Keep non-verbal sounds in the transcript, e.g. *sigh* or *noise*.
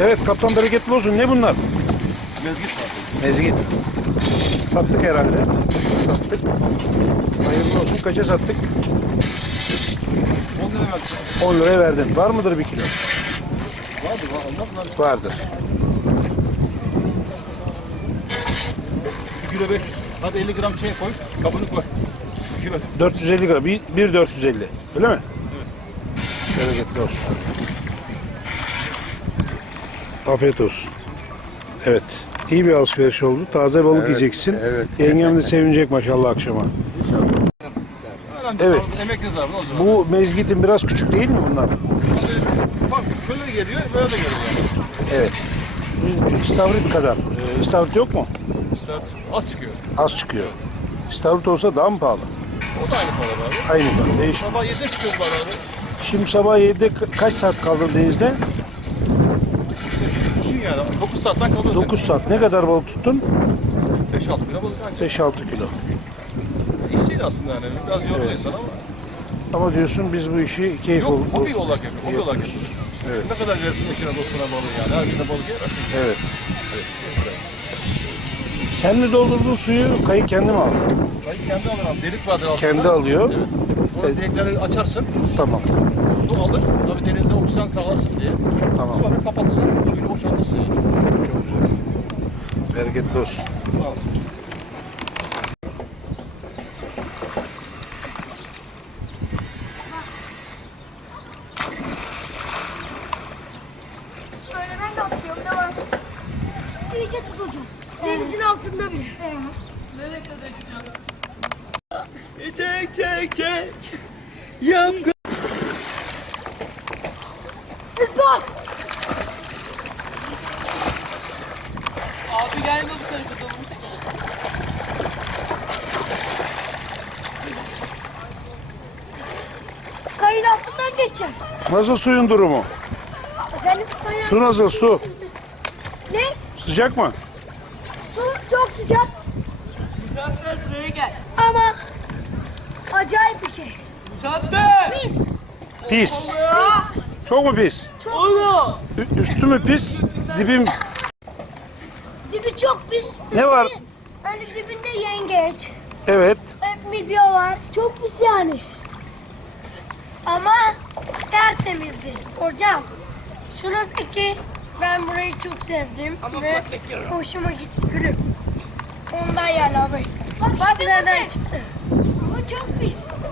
Evet kaptan bereketli olsun. Ne bunlar? Mezgit var. Mezgit. Sattık herhalde. Sattık. Hayırlı olsun. Kaça sattık? 10 liraya verdim. 10 liraya verdim. Var mıdır bir kilo? Vardır. Var, vardır. Bir kilo 500. Hadi 50 gram çay koy. Kabını koy. Bir 450 gram. 1 450. Öyle mi? Evet. Bereketli olsun. Afiyet olsun. Evet. İyi bir alışveriş oldu. Taze balık evet, yiyeceksin. Evet. Yengem de sevinecek maşallah akşama. Evet. Bu mezgitin biraz küçük değil mi bunlar? Bak şöyle geliyor, böyle de geliyor. Evet. İstavrit kadar. İstavrit e, yok mu? İstavrit az çıkıyor. Az çıkıyor. İstavrit olsa daha mı pahalı? O da aynı pahalı abi. Aynı pahalı. Değişim. Sabah 7'de çıkıyor abi. Şimdi sabah 7'de kaç saat kaldın denizde? yani. 9 saatten kalıyor. 9 saat. Dedi. Ne kadar balık tuttun? 5-6 kilo balık ancak. 5-6 kilo. İşçiydi aslında yani. Biraz yoruldu evet. insan ama. Ama diyorsun biz bu işi keyif olduk. Yok, hobi olarak olsun. yapıyoruz. Hobi olarak yapıyoruz. Ne kadar gelsin işine dostuna balık yani. Her günde balık yer. Evet. evet. Sen mi doldurdun suyu? Kayık kendi mi aldı? Kayık kendi alıyor. Delik vardı altında. Kendi aslında. alıyor. Evet. Evet. E, Direkleri açarsın. Tamam. Su, su alır. Tabi denize uçsan sağlasın diye. Tamam. Sonra kapatırsan suyunu boşaltırsın. Yani. Çok, çok güzel. Bereket olsun. İyice tutulacağım. Denizin altında bile. Ee, nereye kadar gidiyorsun? Tek tek tek. Yamga. *laughs* *laughs* Abi gelme bu tarafa dur. Kayın altından geçer. Nasıl suyun durumu? A su nasıl su? Ne? Sıcak mı? Su çok sıcak. Sıcak biraz buraya gel. Ama acayip bir şey. Uzattı. Pis. pis. Pis. Çok mu pis? Çok Oğlum. pis. Üstü mü pis? Dibim. Dibi çok pis. Dibi... Ne Dibi, var? Hani dibinde yengeç. Evet. Hep midye var. Çok pis yani. Ama tertemizdi. Hocam. Şunu peki. Ben burayı çok sevdim. Ama ve bakıyorum. hoşuma gitti gülüm. Ondan yani abi. Bak, işte Bak nereden ne? çıktı. Jumpies!